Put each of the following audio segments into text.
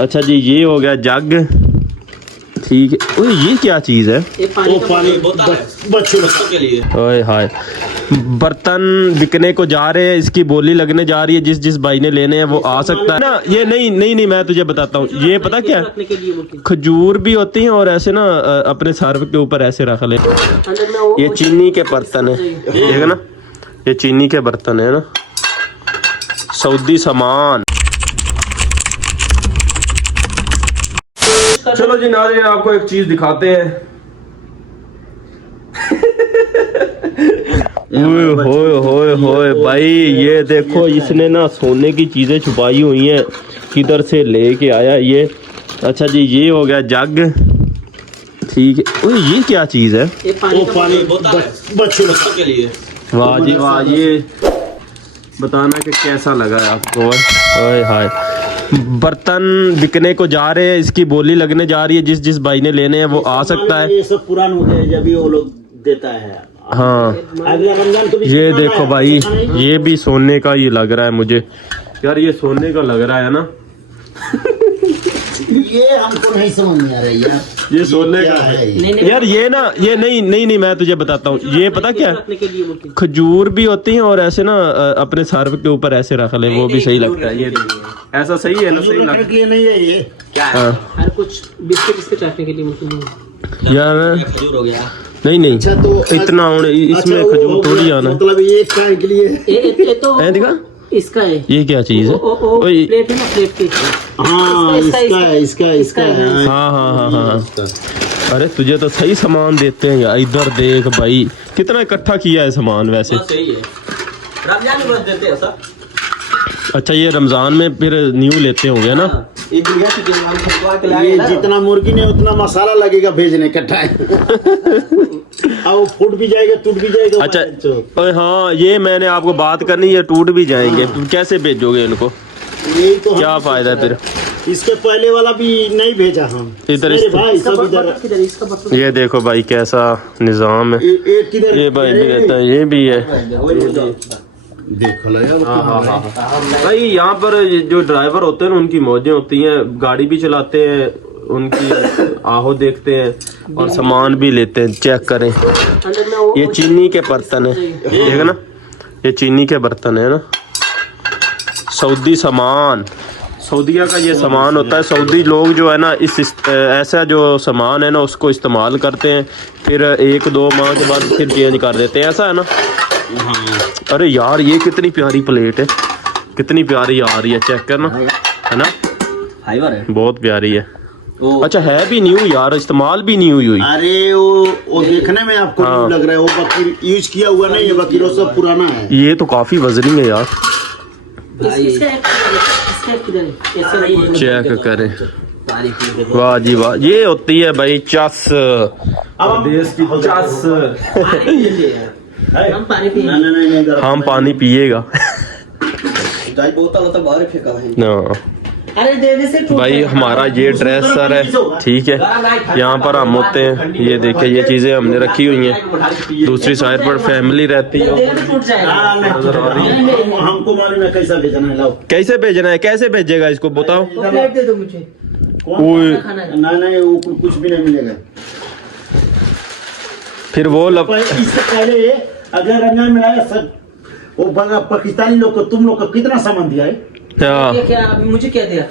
अच्छा जी, ये हो गया जग, ठीक है। ओए ये क्या चीज है? पानी बच्चों के लिए। ओए हाय, बर्तन बिकने को जा रहे हैं, इसकी बोली लगने जा रही है। जिस जिस भाई ने लेने हैं वो आ सकता है ना। ये नहीं, मैं तुझे बताता हूँ। ये पता क्या, खजूर भी होती हैं और ऐसे ना अपने सर के ऊपर ऐसे रख ले। ये चीनी के बर्तन है, ठीक है ना, ये चीनी के बर्तन है ना, सऊदी सामान। चलो जी नाज़रीन, आपको एक चीज दिखाते हैं। होए भाई, ये देखो, इसने ना सोने की चीजें छुपाई हुई हैं, किधर से लेके आया ये। अच्छा जी, ये हो गया जग, ठीक है। ओए ये क्या चीज है? पानी बच्चों के लिए। वाह जी वाह, ये बताना कि कैसा लगा है आपको। ओए हाय, बर्तन बिकने को जा रहे हैं, इसकी बोली लगने जा रही है। जिस जिस भाई ने लेने हैं वो आ सकता है। ये सब पुरान हो गए, जब वो लोग देता है। हाँ, ये देखो भाई, ये भी सोने का ये लग रहा है मुझे यार, ये सोने का लग रहा है ना। ये हमको नहीं समझ में आ रही यार, ये सोने का है यार। ये ना, ये नहीं, मैं तुझे बताता हूँ। ये पता क्या, खजूर भी होती हैं और ऐसे ना अपने सर के ऊपर ऐसे रख ले, वो भी सही लगता है। ये ऐसा सही है ना? सही लगता है। नहीं है ये क्या है? हर कुछ बिस्किट रखने के लिए यार। खजूर हो गया। नहीं अच्छा, तो इतना इसमें खजूर थोड़ी आना, मतलब ये खाने के लिए तो दिखा इसका है। ये क्या चीज है? प्लेट है ना, प्लेट की। हाँ, इसका है। हाँ। अरे तुझे तो सही सामान देते हैं यार। इधर देख भाई, कितना इकट्ठा किया है सामान। वैसे सही है, रमजान में देते हैं सब। अच्छा, ये रमजान में फिर न्यू लेते होंगे ना? ये जितना मुर्गी ने उतना मसाला लगेगा भेजने इकट्ठा। फूट भी जाएगा, टूट भी जाएगा। अच्छा हाँ, ये मैंने आपको बात करनी, ये टूट भी जाएंगे। कैसे भेजोगे इनको? यही तो क्या फायदा फिर? इसके पहले वाला भी नहीं भेजा हम इधर। ये देखो भाई कैसा निजाम है। ये भाई भी कहता है, ये भी है। देखो हाँ। भाई यहाँ पर जो ड्राइवर होते हैं ना, उनकी मौजें होती हैं। गाड़ी भी चलाते हैं, उनकी आहो देखते हैं और सामान भी लेते हैं। चेक करें, ये चीनी के बर्तन है, ठीक है ना, ये चीनी के बर्तन है ना, सऊदी सामान। सऊदीया का ये सामान होता है। सऊदी लोग जो है ना, ऐसा जो सामान है ना, उसको इस्तेमाल करते हैं, फिर 1-2 माह के बाद फिर चेंज कर देते हैं। ऐसा है ना? अरे यार, ये कितनी प्यारी प्लेट है, कितनी प्यारी आ रही है। चेक करना, है ना, फाइबर है, बहुत प्यारी है। अच्छा, है भी न्यू यार, इस्तेमाल भी न्यू हुई। अरे वो देखने में आपको न्यू लग रहा है, वो बाकी यूज किया हुआ नहीं है, बाकी वो सब पुराना है। ये तो काफी वजनी है यार। चेक करें, वाह जी वाह। ये होती है भाई चस, देश की चस। हम पानी पिएगा ना भाई। हमारा ये ड्रेसर है, ठीक है। यहाँ पर हम होते हैं। ये देखे, ये चीजें हमने रखी हुई हैं। दूसरी साइड पर फैमिली रहती है। हमको मालूम है कैसा भेजना है। कैसे भेजना है? कैसे भेजेगा इसको बताओ। प्लेट दे दो मुझे। नहीं, वो कुछ भी नहीं मिलेगा। फिर वो इससे पहले अगर रमजान में आया सब, वो पाकिस्तानी लोग को, तुम लोग को कितना सामान दिया है? ये क्या मुझे क्या दिया?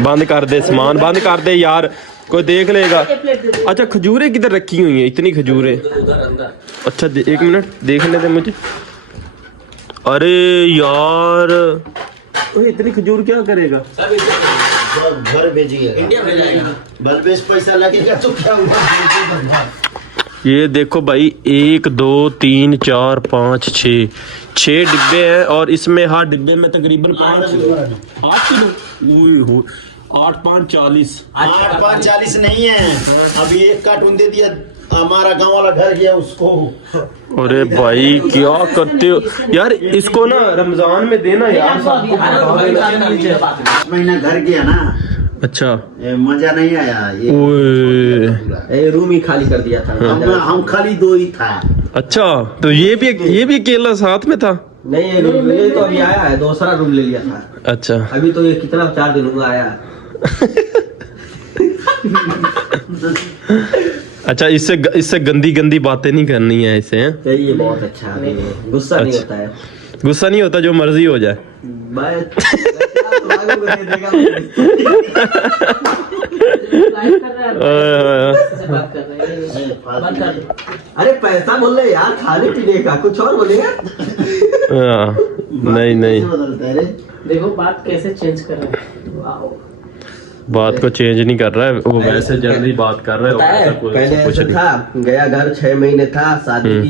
बंद कर दे, सामान बंद कर दे यार, कोई देख लेगा। अच्छा, खजूरें किधर रखी हुई हैं? इतनी खजूरें। अच्छा 1 मिनट देख लेते मुझे। अरे यार, इतनी खजूर क्या करेगा? घर भेजिए, इंडिया भेजाएगा। बल्बेस पैसा लगेगा तो क्या हुआ? ये देखो भाई, 1 2 3 4 5 6 डिब्बे हैं और इसमें हर डिब्बे में तकरीबन 8 किलो। 8 5 40। 8 5 40 नहीं है, अभी 1 कार्टून दे दिया। हमारा गांव वाला घर गया उसको। अरे भाई क्या करते हो यार, इसको ना रमजान में देना यार। महीना घर गया ना। अच्छा, मजा नहीं आया। ये रूम ही खाली कर दिया था। हम खाली 2 ही था। अच्छा, तो ये भी अकेला साथ में था? नहीं ये तो अभी आया है, दूसरा रूम ले लिया था। अच्छा अभी तो ये कितना 4 दिन हुआ आया। अच्छा, इससे गंदी गंदी बातें नहीं करनी है इसे, हैं? तो ये बहुत अच्छा है, गुस्सा नहीं होता है। गुस्सा नहीं होता, जो मर्जी हो जाए। अरे पैसा बोल रहे यार, खाने पीने का, कुछ और बोलेगा? नहीं बदलता है रे। देखो बात कैसे चेंज कर रहे हैं। वाओ। बात को चेंज नहीं कर रहा है वो, वैसे जनरली बात कर रहे हो। पहले ऐसा था, गया घर 6 महीने था, शादी की